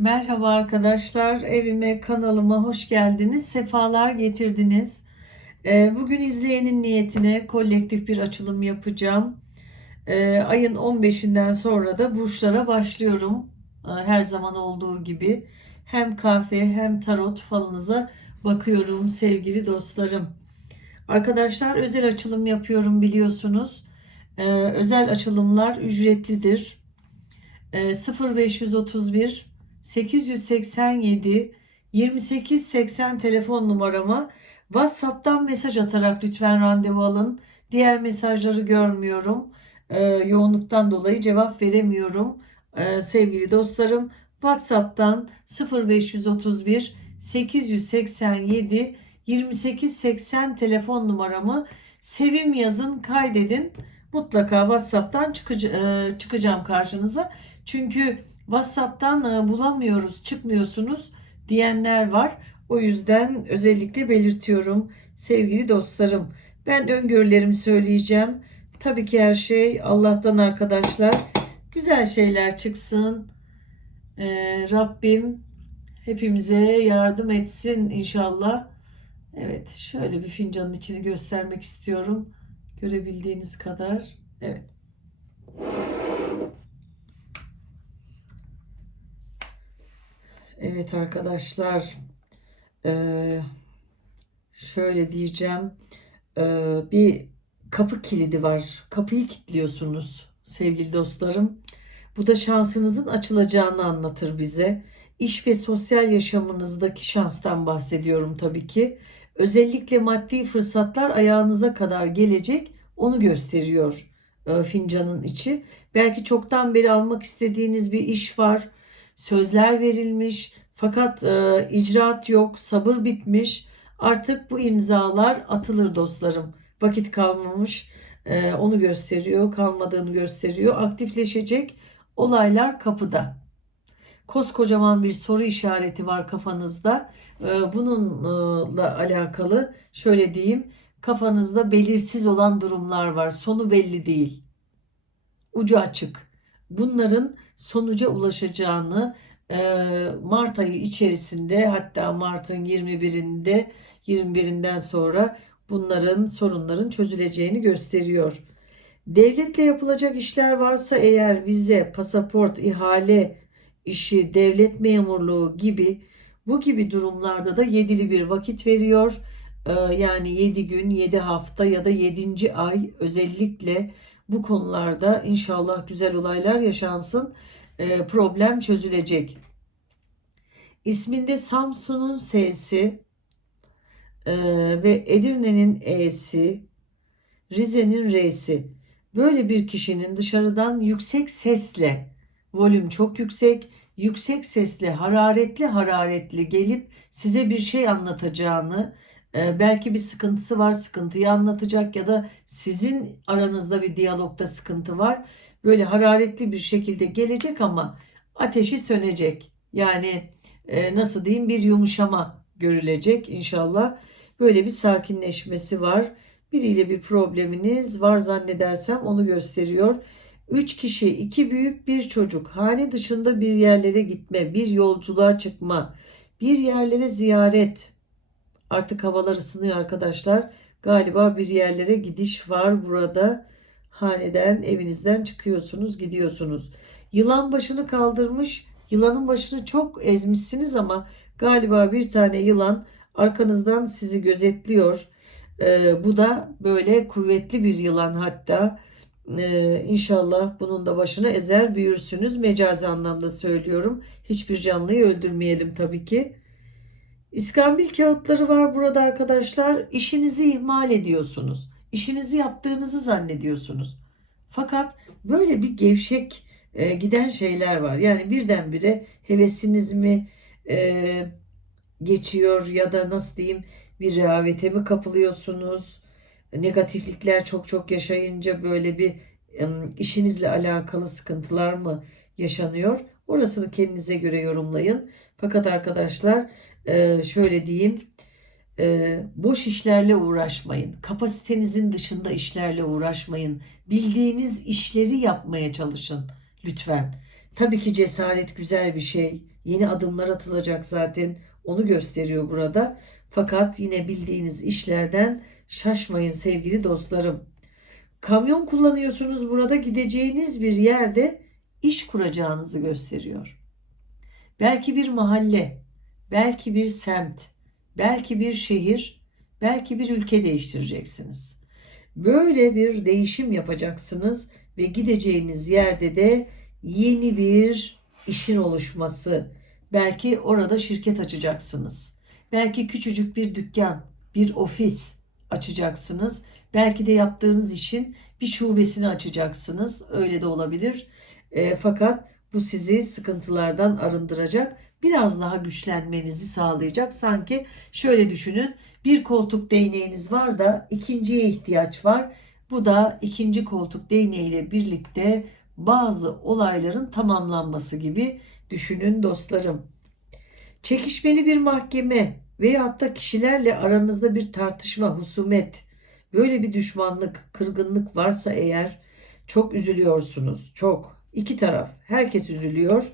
Merhaba arkadaşlar, evime, kanalıma hoş geldiniz, sefalar getirdiniz. Ee, Bugün izleyenin niyetine kolektif bir açılım yapacağım. Ee, Ayın 15'inden sonra da burçlara başlıyorum. Ee, Her zaman olduğu gibi. Hem kahve hem tarot falınıza bakıyorum sevgili dostlarım. Arkadaşlar özel açılım yapıyorum biliyorsunuz. Özel açılımlar ücretlidir. Ee, 0531 887 2880 telefon numarama WhatsApp'tan mesaj atarak lütfen randevu alın. Diğer mesajları görmüyorum. Ee, yoğunluktan dolayı cevap veremiyorum. Ee, sevgili dostlarım WhatsApp'tan 0531 887 2880 telefon numaramı sevim yazın kaydedin. Mutlaka WhatsApp'tan çıkıca- e, çıkacağım karşınıza. Çünkü WhatsApp'tan bulamıyoruz, çıkmıyorsunuz diyenler var. O yüzden özellikle belirtiyorum sevgili dostlarım. Ben öngörülerimi söyleyeceğim. Tabii ki her şey Allah'tan arkadaşlar. Güzel şeyler çıksın. Ee, Rabbim hepimize yardım etsin inşallah. Evet, şöyle bir fincanın içini göstermek istiyorum. Görebildiğiniz kadar. Evet. Evet arkadaşlar, eee, şöyle diyeceğim, Eee, bir kapı kilidi var. Kapıyı kilitliyorsunuz sevgili dostlarım. Bu da şansınızın açılacağını anlatır bize. İş ve sosyal yaşamınızdaki şanstan bahsediyorum tabii ki. Özellikle maddi fırsatlar ayağınıza kadar gelecek, onu gösteriyor e, fincanın içi. Belki çoktan beri almak istediğiniz bir iş var. Sözler verilmiş fakat e, icraat yok, sabır bitmiş. Artık bu imzalar atılır dostlarım. Vakit kalmamış, e, onu gösteriyor, kalmadığını gösteriyor. Aktifleşecek olaylar kapıda. Koskocaman bir soru işareti var kafanızda. E, bununla alakalı şöyle diyeyim, kafanızda belirsiz olan durumlar var. Sonu belli değil ucu açık. Bunların sonuca ulaşacağını e, Mart ayı içerisinde hatta Mart'ın 21'inde 21'inden sonra bunların sorunların çözüleceğini gösteriyor. Devletle yapılacak işler varsa eğer vize, pasaport, ihale işi, devlet memurluğu gibi bu gibi durumlarda da yedili bir vakit veriyor. Ee, Yani 7 gün, 7 hafta ya da 7. ay özellikle bu konularda inşallah güzel olaylar yaşansın. Ee, Problem çözülecek. İsminde Samsun'un S'si e, ve Edirne'nin E'si, Rize'nin R'si. Böyle bir kişinin dışarıdan yüksek sesle, volüm çok yüksek, yüksek sesle, hararetli hararetli gelip size bir şey anlatacağını, e, belki bir sıkıntısı var, sıkıntıyı anlatacak ya da sizin aranızda bir diyalogda sıkıntı var. Böyle hararetli bir şekilde gelecek ama ateşi sönecek. Yani nasıl diyeyim bir yumuşama görülecek inşallah. Böyle bir sakinleşmesi var. Biriyle bir probleminiz var zannedersem onu gösteriyor. Üç kişi, iki büyük bir çocuk, hane dışında bir yerlere gitme, bir yolculuğa çıkma, bir yerlere ziyaret. Artık havalar ısınıyor arkadaşlar. Galiba bir yerlere gidiş var burada. Haneden, evinizden çıkıyorsunuz, gidiyorsunuz. Yılan başını kaldırmış. Yılanın başını çok ezmişsiniz ama galiba bir tane yılan arkanızdan sizi gözetliyor. Ee, bu da böyle kuvvetli bir yılan hatta. Ee, inşallah bunun da başını ezer büyürsünüz. Mecazi anlamda söylüyorum. Hiçbir canlıyı öldürmeyelim tabii ki. İskambil kağıtları var burada arkadaşlar. İşinizi ihmal ediyorsunuz. İşinizi yaptığınızı zannediyorsunuz. Fakat böyle bir gevşek e, giden şeyler var. Yani birdenbire hevesiniz mi e, geçiyor ya da nasıl diyeyim bir rehavete mi kapılıyorsunuz? Negatiflikler çok çok yaşayınca böyle bir em, işinizle alakalı sıkıntılar mı yaşanıyor? Orasını kendinize göre yorumlayın. Fakat arkadaşlar e, şöyle diyeyim e, boş işlerle uğraşmayın. Kapasitenizin dışında işlerle uğraşmayın. Bildiğiniz işleri yapmaya çalışın lütfen. Tabii ki cesaret güzel bir şey. Yeni adımlar atılacak zaten. Onu gösteriyor burada. Fakat yine bildiğiniz işlerden şaşmayın sevgili dostlarım. Kamyon kullanıyorsunuz burada gideceğiniz bir yerde iş kuracağınızı gösteriyor. Belki bir mahalle, belki bir semt, belki bir şehir, belki bir ülke değiştireceksiniz. Böyle bir değişim yapacaksınız ve gideceğiniz yerde de yeni bir işin oluşması. Belki orada şirket açacaksınız. Belki küçücük bir dükkan, bir ofis açacaksınız. Belki de yaptığınız işin bir şubesini açacaksınız. Öyle de olabilir. E, fakat bu sizi sıkıntılardan arındıracak, biraz daha güçlenmenizi sağlayacak. Sanki şöyle düşünün, bir koltuk değneğiniz var da ikinciye ihtiyaç var. Bu da ikinci koltuk değneğiyle birlikte bazı olayların tamamlanması gibi düşünün dostlarım. Çekişmeli bir mahkeme veyahut da kişilerle aranızda bir tartışma, husumet, böyle bir düşmanlık, kırgınlık varsa eğer çok üzülüyorsunuz. Çok. İki taraf. Herkes üzülüyor.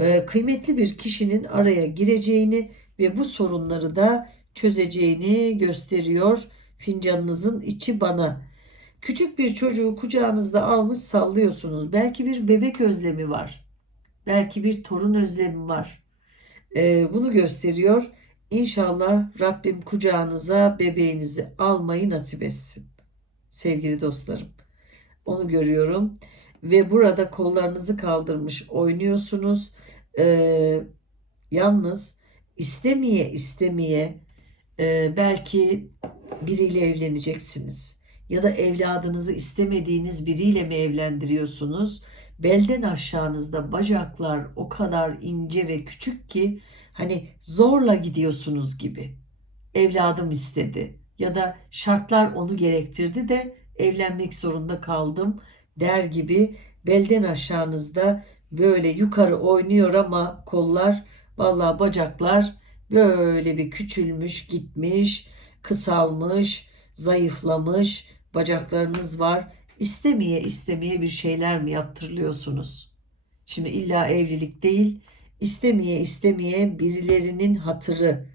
Ee, kıymetli bir kişinin araya gireceğini ve bu sorunları da çözeceğini gösteriyor. Fincanınızın içi bana. Küçük bir çocuğu kucağınızda almış sallıyorsunuz. Belki bir bebek özlemi var. Belki bir torun özlemi var. Ee, bunu gösteriyor. İnşallah Rabbim kucağınıza bebeğinizi almayı nasip etsin. Sevgili dostlarım. Onu görüyorum. Ve burada kollarınızı kaldırmış oynuyorsunuz. Ee, yalnız istemeye istemeye e, belki biriyle evleneceksiniz. Ya da evladınızı istemediğiniz biriyle mi evlendiriyorsunuz? Belden aşağınızda bacaklar o kadar ince ve küçük ki hani zorla gidiyorsunuz gibi. Evladım istedi ya da şartlar onu gerektirdi de evlenmek zorunda kaldım der gibi belden aşağınızda böyle yukarı oynuyor ama kollar vallahi bacaklar böyle bir küçülmüş gitmiş kısalmış zayıflamış bacaklarınız var. İstemeye istemeye bir şeyler mi yaptırılıyorsunuz? Şimdi illa evlilik değil istemeye istemeye birilerinin hatırı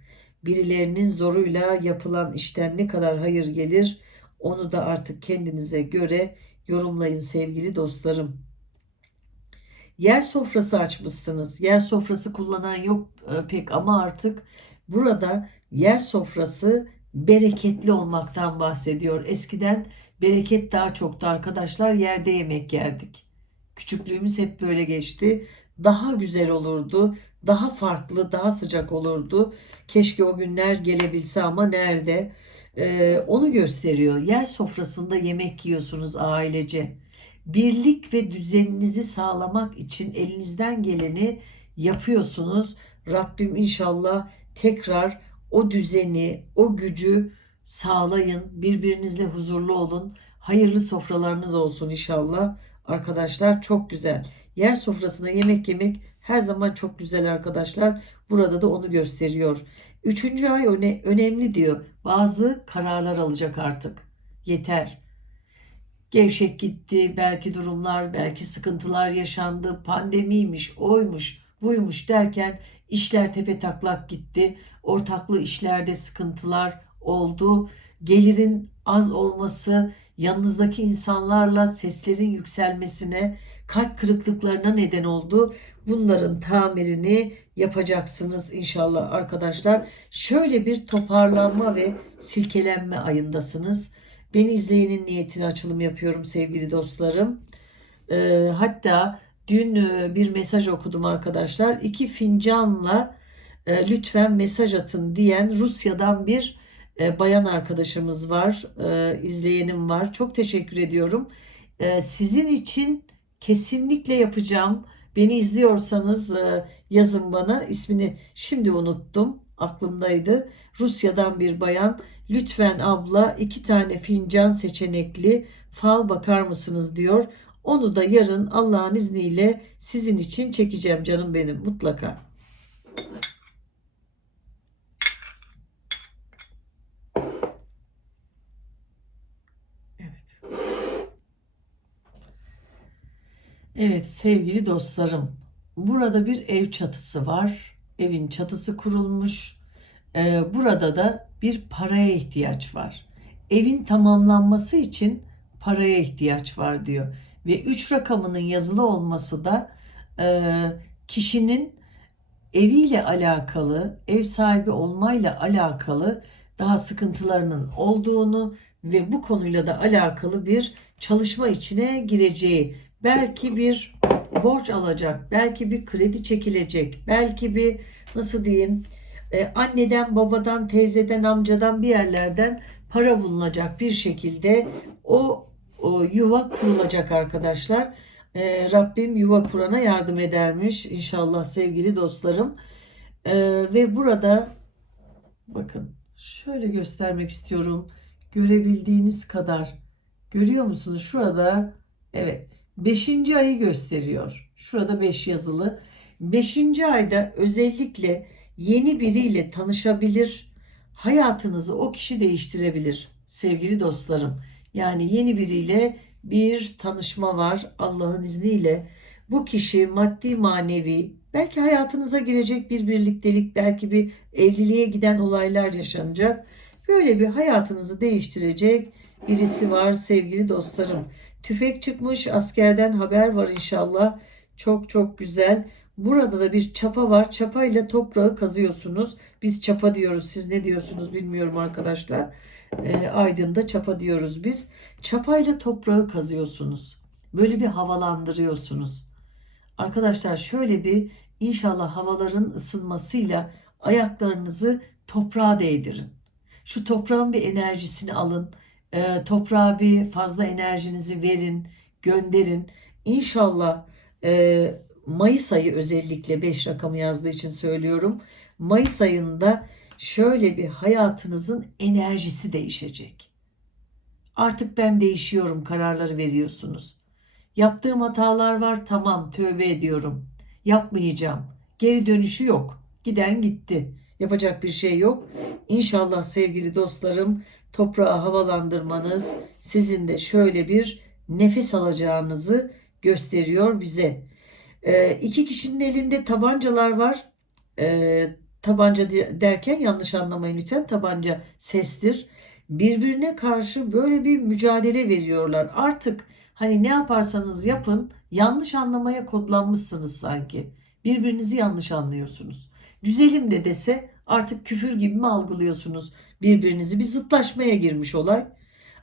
birilerinin zoruyla yapılan işten ne kadar hayır gelir onu da artık kendinize göre yorumlayın sevgili dostlarım. Yer sofrası açmışsınız. Yer sofrası kullanan yok e, pek ama artık burada yer sofrası bereketli olmaktan bahsediyor. Eskiden bereket daha çoktu arkadaşlar. Yerde yemek yerdik. Küçüklüğümüz hep böyle geçti. Daha güzel olurdu. Daha farklı, daha sıcak olurdu. Keşke o günler gelebilse ama nerede? Ee, onu gösteriyor. Yer sofrasında yemek yiyorsunuz ailece. Birlik ve düzeninizi sağlamak için elinizden geleni yapıyorsunuz. Rabbim inşallah tekrar o düzeni, o gücü sağlayın. Birbirinizle huzurlu olun. Hayırlı sofralarınız olsun inşallah. Arkadaşlar çok güzel. Yer sofrasında yemek yemek her zaman çok güzel arkadaşlar. Burada da onu gösteriyor. Üçüncü ay öne, önemli diyor. Bazı kararlar alacak artık. Yeter. Gevşek gitti, belki durumlar, belki sıkıntılar yaşandı, pandemiymiş, oymuş, buymuş derken işler tepe taklak gitti. Ortaklı işlerde sıkıntılar oldu. Gelirin az olması, yanınızdaki insanlarla seslerin yükselmesine, kalp kırıklıklarına neden oldu. Bunların tamirini yapacaksınız inşallah arkadaşlar. Şöyle bir toparlanma ve silkelenme ayındasınız. Beni izleyenin niyetine açılım yapıyorum sevgili dostlarım. Ee, hatta dün e, bir mesaj okudum arkadaşlar. İki fincanla e, lütfen mesaj atın diyen Rusya'dan bir e, bayan arkadaşımız var. E, izleyenim var. Çok teşekkür ediyorum. E, sizin için kesinlikle yapacağım. Beni izliyorsanız e, yazın bana. İsmini şimdi unuttum. Aklımdaydı. Rusya'dan bir bayan. Lütfen abla iki tane fincan seçenekli fal bakar mısınız diyor. Onu da yarın Allah'ın izniyle sizin için çekeceğim canım benim mutlaka. Evet. Sevgili dostlarım, burada bir ev çatısı var. Evin çatısı kurulmuş. Ee, burada da bir paraya ihtiyaç var. Evin tamamlanması için paraya ihtiyaç var diyor. Ve 3 rakamının yazılı olması da e, kişinin eviyle alakalı, ev sahibi olmayla alakalı daha sıkıntılarının olduğunu ve bu konuyla da alakalı bir çalışma içine gireceği, belki bir borç alacak, belki bir kredi çekilecek, belki bir nasıl diyeyim, e, anneden, babadan, teyzeden, amcadan bir yerlerden para bulunacak bir şekilde o, o yuva kurulacak arkadaşlar. E, Rabbim yuva kurana yardım edermiş inşallah sevgili dostlarım. E, ve burada bakın şöyle göstermek istiyorum. Görebildiğiniz kadar görüyor musunuz? Şurada evet 5. ayı gösteriyor. Şurada 5 yazılı. 5. ayda özellikle yeni biriyle tanışabilir. Hayatınızı o kişi değiştirebilir sevgili dostlarım. Yani yeni biriyle bir tanışma var Allah'ın izniyle. Bu kişi maddi manevi belki hayatınıza girecek bir birliktelik, belki bir evliliğe giden olaylar yaşanacak. Böyle bir hayatınızı değiştirecek birisi var sevgili dostlarım. Tüfek çıkmış, askerden haber var inşallah. Çok çok güzel. Burada da bir çapa var. Çapayla toprağı kazıyorsunuz. Biz çapa diyoruz. Siz ne diyorsunuz bilmiyorum arkadaşlar. E, Aydın'da çapa diyoruz biz. Çapayla toprağı kazıyorsunuz. Böyle bir havalandırıyorsunuz. Arkadaşlar şöyle bir inşallah havaların ısınmasıyla ayaklarınızı toprağa değdirin. Şu toprağın bir enerjisini alın. E, toprağa bir fazla enerjinizi verin, gönderin. İnşallah e, Mayıs ayı özellikle 5 rakamı yazdığı için söylüyorum. Mayıs ayında şöyle bir hayatınızın enerjisi değişecek. Artık ben değişiyorum kararları veriyorsunuz. Yaptığım hatalar var tamam tövbe ediyorum. Yapmayacağım. Geri dönüşü yok. Giden gitti. Yapacak bir şey yok. İnşallah sevgili dostlarım toprağı havalandırmanız sizin de şöyle bir nefes alacağınızı gösteriyor bize. E, iki kişinin elinde tabancalar var. E, tabanca derken yanlış anlamayın lütfen. Tabanca sestir. Birbirine karşı böyle bir mücadele veriyorlar. Artık hani ne yaparsanız yapın yanlış anlamaya kodlanmışsınız sanki. Birbirinizi yanlış anlıyorsunuz. Güzelim de dese artık küfür gibi mi algılıyorsunuz birbirinizi? Bir zıtlaşmaya girmiş olay.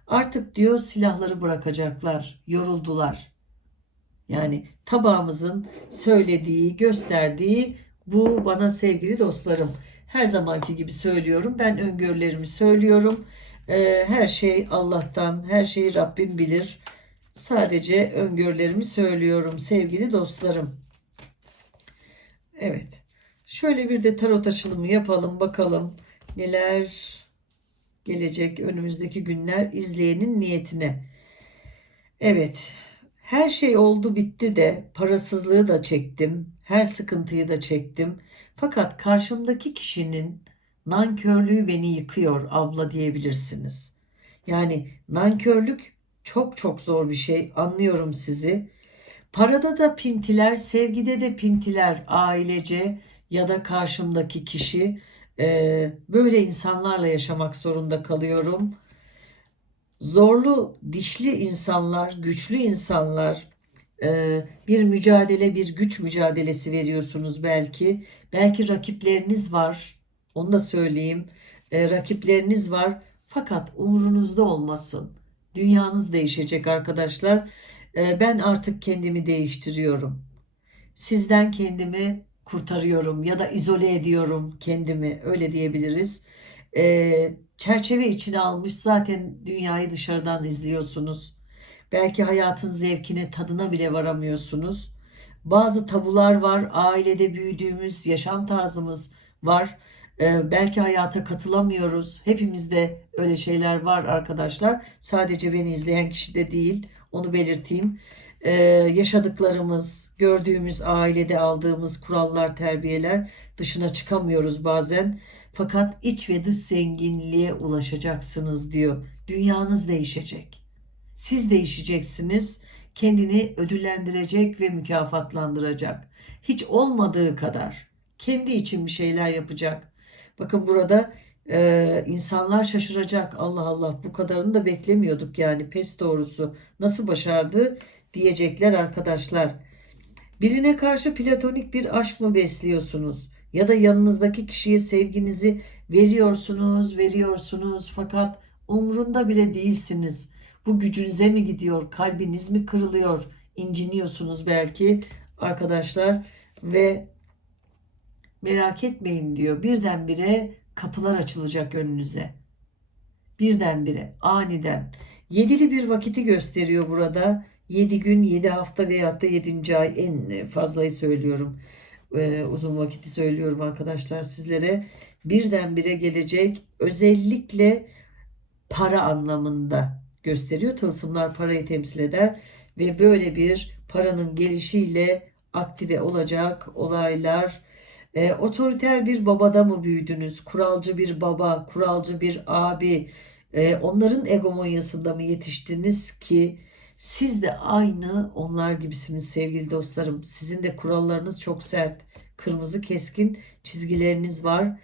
Artık diyor silahları bırakacaklar, yoruldular. Yani tabağımızın söylediği, gösterdiği bu bana sevgili dostlarım. Her zamanki gibi söylüyorum. Ben öngörülerimi söylüyorum. Ee, her şey Allah'tan, her şeyi Rabbim bilir. Sadece öngörülerimi söylüyorum sevgili dostlarım. Evet. Şöyle bir de tarot açılımı yapalım bakalım neler gelecek önümüzdeki günler izleyenin niyetine. Evet. Her şey oldu bitti de parasızlığı da çektim. Her sıkıntıyı da çektim. Fakat karşımdaki kişinin nankörlüğü beni yıkıyor abla diyebilirsiniz. Yani nankörlük çok çok zor bir şey. Anlıyorum sizi. Parada da pintiler, sevgide de pintiler ailece ya da karşımdaki kişi e, böyle insanlarla yaşamak zorunda kalıyorum zorlu, dişli insanlar, güçlü insanlar e, bir mücadele, bir güç mücadelesi veriyorsunuz belki. Belki rakipleriniz var. Onu da söyleyeyim. E, rakipleriniz var. Fakat umurunuzda olmasın. Dünyanız değişecek arkadaşlar. E, ben artık kendimi değiştiriyorum. Sizden kendimi kurtarıyorum ya da izole ediyorum kendimi. Öyle diyebiliriz. E, çerçeve içine almış zaten dünyayı dışarıdan izliyorsunuz. Belki hayatın zevkine, tadına bile varamıyorsunuz. Bazı tabular var, ailede büyüdüğümüz yaşam tarzımız var. Ee, belki hayata katılamıyoruz. Hepimizde öyle şeyler var arkadaşlar. Sadece beni izleyen kişi de değil. Onu belirteyim. Ee, yaşadıklarımız, gördüğümüz ailede aldığımız kurallar, terbiyeler dışına çıkamıyoruz bazen. Fakat iç ve dış zenginliğe ulaşacaksınız diyor. Dünyanız değişecek. Siz değişeceksiniz. kendini ödüllendirecek ve mükafatlandıracak. Hiç olmadığı kadar kendi için bir şeyler yapacak. Bakın burada e, insanlar şaşıracak. Allah Allah bu kadarını da beklemiyorduk yani pes doğrusu. Nasıl başardı diyecekler arkadaşlar. Birine karşı platonik bir aşk mı besliyorsunuz? Ya da yanınızdaki kişiye sevginizi veriyorsunuz, veriyorsunuz fakat umrunda bile değilsiniz. Bu gücünüze mi gidiyor? Kalbiniz mi kırılıyor? inciniyorsunuz belki arkadaşlar ve merak etmeyin diyor. Birdenbire kapılar açılacak önünüze. Birdenbire, aniden. Yedili bir vakiti gösteriyor burada. 7 gün, 7 hafta veyahut da 7. ay en fazlayı söylüyorum. Ee, uzun vakiti söylüyorum arkadaşlar sizlere. Birdenbire gelecek özellikle para anlamında gösteriyor. Tılsımlar parayı temsil eder ve böyle bir paranın gelişiyle aktive olacak olaylar. E, otoriter bir babada mı büyüdünüz? Kuralcı bir baba, kuralcı bir abi, e, onların egomonyasında mı yetiştiniz ki siz de aynı onlar gibisiniz sevgili dostlarım. Sizin de kurallarınız çok sert, kırmızı keskin çizgileriniz var.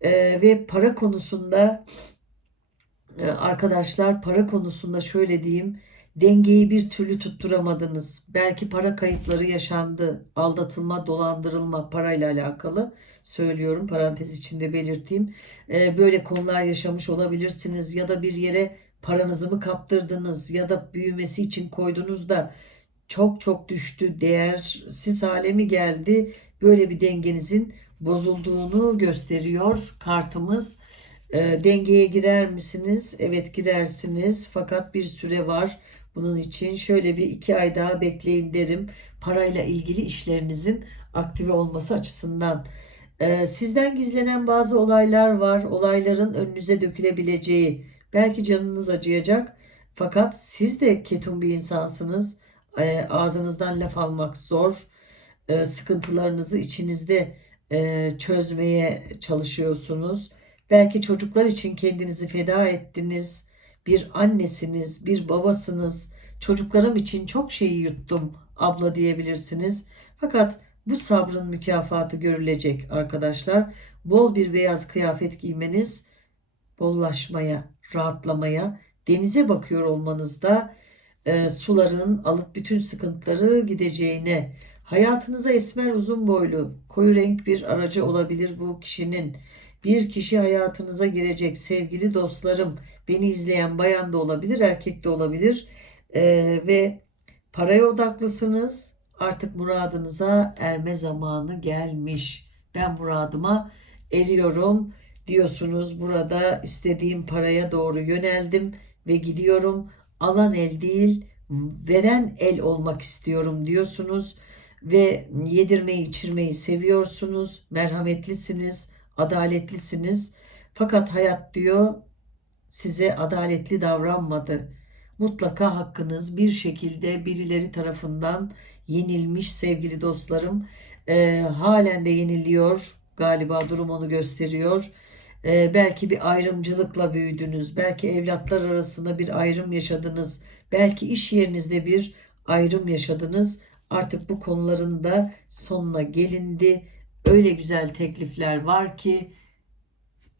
E, ve para konusunda e, arkadaşlar para konusunda şöyle diyeyim dengeyi bir türlü tutturamadınız. Belki para kayıpları yaşandı. Aldatılma, dolandırılma parayla alakalı söylüyorum. Parantez içinde belirteyim. E, böyle konular yaşamış olabilirsiniz ya da bir yere paranızı mı kaptırdınız ya da büyümesi için koydunuz da çok çok düştü, değersiz hale mi geldi? Böyle bir dengenizin bozulduğunu gösteriyor kartımız. E, dengeye girer misiniz? Evet girersiniz fakat bir süre var. Bunun için şöyle bir iki ay daha bekleyin derim. Parayla ilgili işlerinizin aktive olması açısından. E, sizden gizlenen bazı olaylar var. Olayların önünüze dökülebileceği. Belki canınız acıyacak. Fakat siz de ketum bir insansınız. E, ağzınızdan laf almak zor. E, sıkıntılarınızı içinizde e, çözmeye çalışıyorsunuz. Belki çocuklar için kendinizi feda ettiniz. Bir annesiniz, bir babasınız. Çocuklarım için çok şeyi yuttum abla diyebilirsiniz. Fakat bu sabrın mükafatı görülecek arkadaşlar. Bol bir beyaz kıyafet giymeniz bollaşmaya, rahatlamaya, denize bakıyor olmanızda e, suların alıp bütün sıkıntıları gideceğine, hayatınıza esmer uzun boylu, koyu renk bir aracı olabilir bu kişinin. Bir kişi hayatınıza girecek sevgili dostlarım. Beni izleyen bayan da olabilir, erkek de olabilir. Ee, ve paraya odaklısınız. Artık muradınıza erme zamanı gelmiş. Ben muradıma eriyorum diyorsunuz. Burada istediğim paraya doğru yöneldim ve gidiyorum. Alan el değil, veren el olmak istiyorum diyorsunuz ve yedirmeyi içirmeyi seviyorsunuz. Merhametlisiniz adaletlisiniz. Fakat hayat diyor size adaletli davranmadı. Mutlaka hakkınız bir şekilde birileri tarafından yenilmiş sevgili dostlarım. E, halen de yeniliyor galiba durum onu gösteriyor. E, belki bir ayrımcılıkla büyüdünüz. Belki evlatlar arasında bir ayrım yaşadınız. Belki iş yerinizde bir ayrım yaşadınız. Artık bu konuların da sonuna gelindi öyle güzel teklifler var ki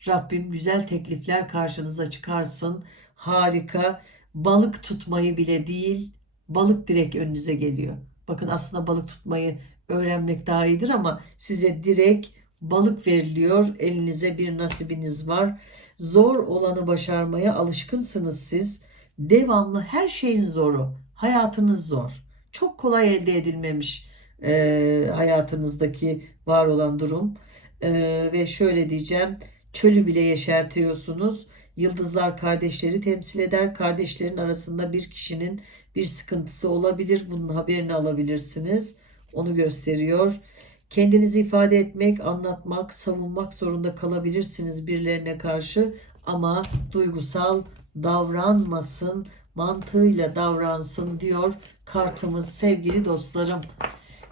Rabbim güzel teklifler karşınıza çıkarsın. Harika. Balık tutmayı bile değil, balık direkt önünüze geliyor. Bakın aslında balık tutmayı öğrenmek daha iyidir ama size direkt balık veriliyor. Elinize bir nasibiniz var. Zor olanı başarmaya alışkınsınız siz. Devamlı her şeyin zoru. Hayatınız zor. Çok kolay elde edilmemiş e, hayatınızdaki var olan durum. E, ve şöyle diyeceğim, çölü bile yeşertiyorsunuz. Yıldızlar kardeşleri temsil eder. Kardeşlerin arasında bir kişinin bir sıkıntısı olabilir. Bunun haberini alabilirsiniz. Onu gösteriyor. Kendinizi ifade etmek, anlatmak, savunmak zorunda kalabilirsiniz birilerine karşı ama duygusal davranmasın, mantığıyla davransın diyor kartımız sevgili dostlarım.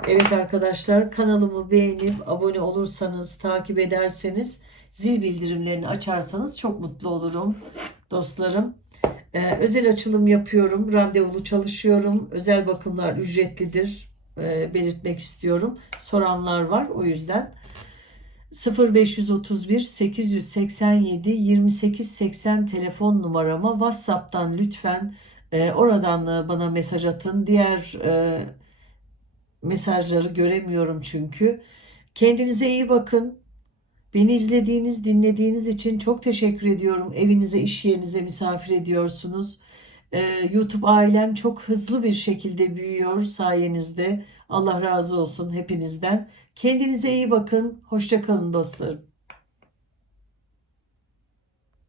Evet arkadaşlar kanalımı beğenip abone olursanız, takip ederseniz, zil bildirimlerini açarsanız çok mutlu olurum dostlarım. Ee, özel açılım yapıyorum, randevulu çalışıyorum. Özel bakımlar ücretlidir. Ee, belirtmek istiyorum. Soranlar var o yüzden. 0531 887 2880 telefon numarama WhatsApp'tan lütfen e, oradan da bana mesaj atın. Diğer e, mesajları göremiyorum çünkü. Kendinize iyi bakın. Beni izlediğiniz, dinlediğiniz için çok teşekkür ediyorum. Evinize, iş yerinize misafir ediyorsunuz. Ee, YouTube ailem çok hızlı bir şekilde büyüyor sayenizde. Allah razı olsun hepinizden. Kendinize iyi bakın. Hoşça kalın dostlarım.